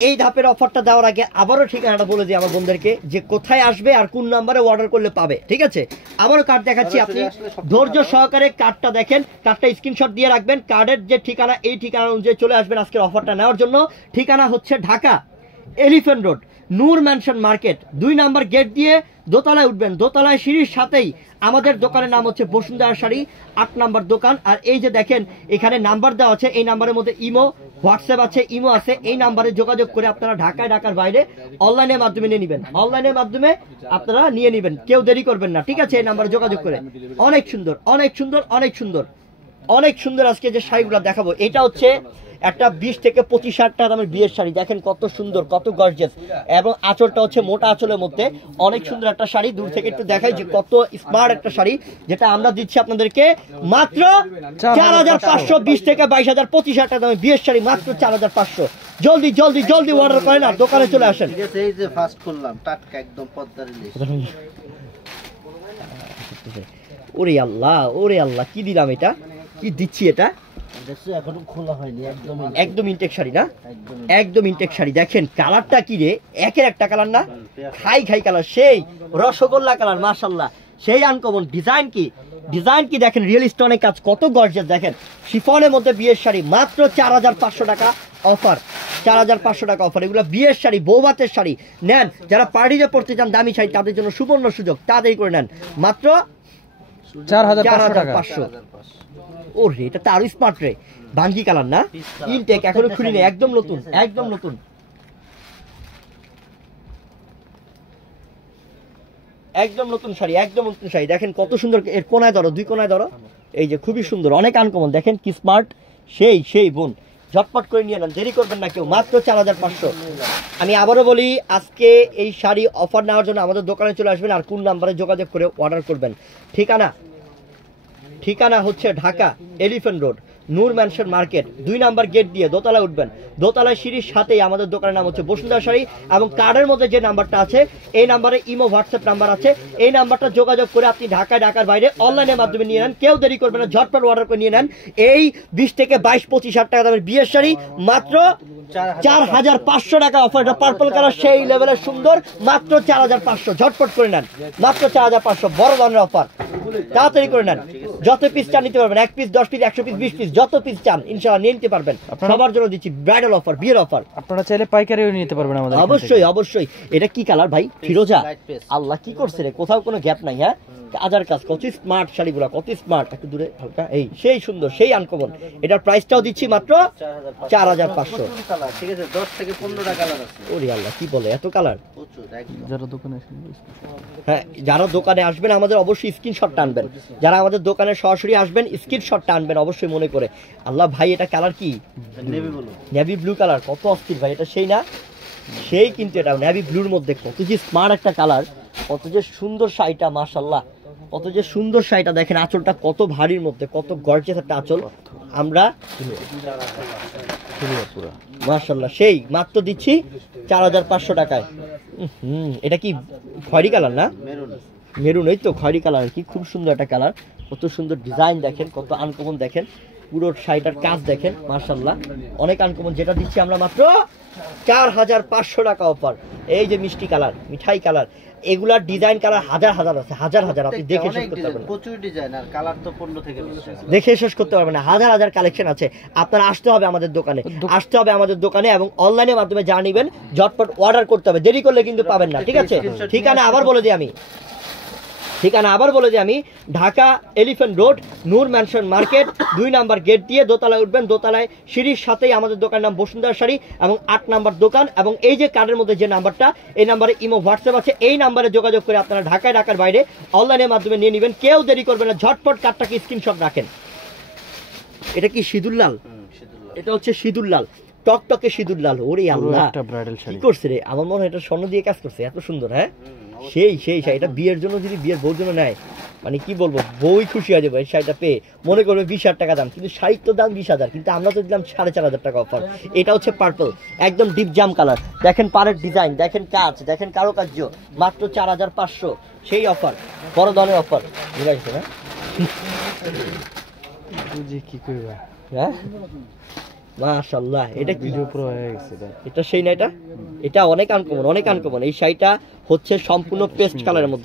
এই ধাপের অফারটা দেওয়ার আগে আবারও ঠিকানাটা বলে দিই আমার বন্ধুদেরকে যে কোথায় আসবে আর কোন নাম্বারে অর্ডার করলে পাবে। ঠিক আছে, আবারও কার্ড দেখাচ্ছি, আপনি ধৈর্য সহকারে কার্ডটা দেখেন, কার্ডটা স্ক্রিনশট দিয়ে রাখবেন। কার্ডের যে ঠিকানা এই ঠিকানা অনুযায়ী চলে আসবেন আজকের অফারটা নেওয়ার জন্য। ঠিকানা হচ্ছে ঢাকা এলিফ্যান্ট রোড নূর ম্যানশন মার্কেট 2 নাম্বার গেট দিয়ে দোতলায় উঠবেন, দোতলায় সিঁড়ির সাথেই আমাদের দোকানের নাম হচ্ছে বসুন্ধরা শাড়ি 8 নাম্বার দোকান। আর এই যে দেখেন এখানে নাম্বার দেওয়া আছে, এই নাম্বারের মধ্যে ইমো হোয়াটসঅ্যাপ আছে, ইমো আছে। এই নাম্বারে যোগাযোগ করে আপনারা ঢাকার বাইরে অনলাইনের মাধ্যমে নিয়ে নেবেন, অনলাইনের মাধ্যমে আপনারা নিয়ে নেবেন, কেউ দেরি করবেন না। ঠিক আছে, এই নাম্বারে যোগাযোগ করে। অনেক সুন্দর অনেক সুন্দর অনেক সুন্দর অনেক সুন্দর আজকে যে শাড়িগুলো দেখাবো, এটা হচ্ছে একটা 20 থেকে 25,000 টাকা দামের বিয়ের শাড়ি। দেখেন কত সুন্দর, কত গর্জিয়াস, এবং আঁচলটা হচ্ছে মোটা আঁচলের মধ্যে। অনেক সুন্দর একটা শাড়ি, দূর থেকে একটু দেখাই যে কত স্মার্ট একটা শাড়ি, যেটা আমরা দিচ্ছি আপনাদেরকে মাত্র 4,500। 20 থেকে 22,000 25,000 টাকা দামের বিয়ের শাড়ি মাত্র 4,500। জলদি জলদি জলদি অর্ডার করেন আর দোকানে চলে আসেন। ঠিক আছে, এই যে ফার্স্ট করলাম টাটকা একদম পদ্মার ইলিশ। ওরে আল্লাহ ওরে আল্লাহ, কি দিলাম এটা, কি দিচ্ছি এটা, এখনো খোলা হয়নি, একদম ইনটেক শাড়ি না, একদম ইনটেক শাড়ি। দেখেন কালারটা কি রে, একের একটা কালার না, খাই খাই কালার, সেই রসগোল্লা কালার, মাশাআল্লাহ সেই আনকমন। ডিজাইন কি, ডিজাইন কি দেখেন, রিয়েল স্টোনের কাজ, কত গর্জিয়াস। দেখেন শিফনের মধ্যে বিয়ের শাড়ি মাত্র 4,500 টাকা অফার, 4,500 টাকা অফার। এগুলো বিয়ের শাড়ি, বৌভাতের শাড়ি নেন, যারা পার্টিতে পড়তে চান দামি শাড়ি তাদের জন্য সুবর্ণ সুযোগ, তাড়াতাড়ি করে নেন মাত্র 4,500। ওরে এটা তো আরো স্মার্ট রে, বাঙ্গি কালার না, ইনটেক, এখনো খুলি নেই, একদম নতুন, একদম নতুন, একদম নতুন শাড়ি, একদম নতুন শাড়ি। দেখেন কত সুন্দর, এর কোনায় ধরো, 2 কোনায় ধরো, এই যে খুবই সুন্দর, অনেক আনকমন। দেখেন কি স্মার্ট, সেই সেই বোন, ঝটপট করে নিয়ে নেন, দেরি করবেন না কেউ, মাত্র 4,500। আমি আবারও বলি, আজকে এই শাড়ি অফার নেওয়ার জন্য আমাদের দোকানে চলে আসবেন আর কোন নাম্বারে যোগাযোগ করে অর্ডার করবেন। ঠিকানা হচ্ছে ঢাকা এলিফ্যান্ট রোড নূর ম্যানশন মার্কেট 2 নাম্বার গেট দিয়ে দোতলায় উঠবেন, দোতলায় সিঁড়ির সাথেই আমাদের দোকানের নাম হচ্ছে বসুন্ধরা শাড়ি। এবং কার্ডের মধ্যে যে নাম্বারটা আছে এই নাম্বারে ইমো হোয়াটসঅ্যাপ নাম্বার আছে, এই নাম্বারটা যোগাযোগ করে আপনি ঢাকার বাইরে অনলাইনের মাধ্যমে নিয়ে নেন, কেউ দেরি করবেন না, ঝটপট অর্ডার করে নিয়ে নেন। এই 20 থেকে 22-25,000 টাকা দামের বিয়ের শাড়ি মাত্র 4,500 টাকা অফার। এটা পার্পল কালার, সেই লেভেলের সুন্দর, মাত্র 4,500। ঝটপট করে নেন, মাত্র 4,500, বড় ধরনের অফার, তাড়াতাড়ি করে নেন। যত পিস চান নিতে পারবেন, 1 পিস 10 পিস 100 পিস 20 পিস, যত পিস চান ইনশাআল্লাহ নিয়ে নিতে পারবেন। সবার জন্য দিচ্ছি ব্রাইডাল অফার, বিয়ের অফার। আপনারা চাইলে পাইকারিও নিতে পারবেন আমাদের। অবশ্যই অবশ্যই। এটা কি কালার ভাই, ফিরোজা, আল্লাহ কি করছে রে, কোথাও কোনো গ্যাপ নাই। হ্যাঁ, কাজার কাজ, কত স্মার্ট শাড়িগুলো, কত স্মার্ট, একটু দূরে হালকা, এই সেই সুন্দর, সেই আনকমন। এটার প্রাইসটাও দিচ্ছি মাত্র 4,500। ঠিক আছে, 10 থেকে 15টা কালার আছে। ওরে আল্লাহ, কি বলে এত কালার। যারা দোকানে আসেন, হ্যাঁ, যারা দোকানে আসবেন আমাদের অবশ্যই স্ক্রিনশটটা আনবেন, যারা আমাদের দোকানে সরাসরি আসবেন স্ক্রিনশটটা আনবেন অবশ্যই মনে করে। আল্লাহ ভাই, এটা কালার কি, নেভি ব্লু কালার, কত অস্থির ভাই, এটা সেই না, সেই কিন্তু এটা নেভি ব্লুর মধ্যে কত যে স্মার্ট একটা কালার, কত যে সুন্দর শাড়িটা, মাশাআল্লাহ কত যে সুন্দর শাড়িটা। দেখেন আঁচলটা কত ভারীর মধ্যে, কত গর্জিয়াস একটা আঁচল। আমরা মাশাআল্লাহ সেই মাত্র দিচ্ছি 4,500 টাকায়। এটা কি খয়েরি কালার না, মেরুন, এই তো খয়েরি কালার, কি খুব সুন্দর একটা কালার, কত সুন্দর ডিজাইন, দেখেন কত আনকমন। দেখেন পুরো শাড়িটার কাজ দেখেন, মাশাআল্লাহ অনেক আনকমন। যেটা দিচ্ছি আমরা মাত্র 4,500 টাকা অফার। এই যে মিষ্টি কালার, মিঠাই কালার, এগুলার ডিজাইন কালার হাজার হাজার আছে, হাজার হাজার, আপনি দেখে শেষ করতে পারবেন না, প্রচুর ডিজাইন, আর কালার তো 15 থেকে 20 টাকা, দেখে শেষ করতে পারবেন না, হাজার হাজার কালেকশন আছে। আপনারা আসতে হবে আমাদের দোকানে, আসতে হবে আমাদের দোকানে, এবং অনলাইনের মাধ্যমে যা নিবেন ঝটপট অর্ডার করতে হবে, দেরি করলে কিন্তু পাবেন না। ঠিক আছে, ঠিকানা আবার বলে দিই আমি, ঢাকা এলিফ্যান্ট রোড নূর ম্যানশন মার্কেট 2 নাম্বার গেট দিয়ে দোতলায় উঠবেন, দোতলায় সিঁড়ির সাথেই আমাদের দোকানের নাম বসুন্ধরা শাড়ি এবং 8 নাম্বার দোকান। এবং এই যে কার্ডের মধ্যে যে নাম্বারটা, এই নাম্বারে ইমো হোয়াটসঅ্যাপ আছে, এই নাম্বারে যোগাযোগ করে আপনারা ঢাকার বাইরে অনলাইনের মাধ্যমে নিয়ে নেবেন, কেউ দেরি করবেন না, ঝটপট কার্ডটাকে স্ক্রিনশট রাখেন। এটা কি সিঁদুর লাল, এটা হচ্ছে সিঁদুর লাল, টকটকে সিঁদুর লাল। ওরে আল্লাহ, কি করছে রে, আমার মনে হয় এটা স্বর্ণ দিয়ে কাজ করছে, এত সুন্দর। হ্যাঁ, সেই সেই এটা বিয়ের জন্য, যদি বিয়ের বউর জন্য নেয়, মানে কি বলবো, বউই খুশি হয়ে যাবে এই শাড়িটা পেয়ে, মনে করবে 20,000 টাকা দাম, কিন্তু শাড়ির তো দাম 20,000, কিন্তু আমরা তো দিলাম 4,500 টাকা অফার। এটা হচ্ছে পার্পল, একদম ডিপ জাম কালার, দেখেন পাড়ের ডিজাইন, দেখেন কাজ, দেখেন কারুকার্য, মাত্র 4,500 সেই অফার, বড় ধরনের অফার। বুঝাইছে না, কি করবা, হ্যাঁ মাশাআল্লাহ, এটা কি ভিডিও পুরো হয়ে গেছে এটা। এটা সেই না, এটা অনেক আনকমন, অনেক আনকমন। এই শাড়িটা হচ্ছে সম্পূর্ণ পেস্ট কালারের মধ্যে।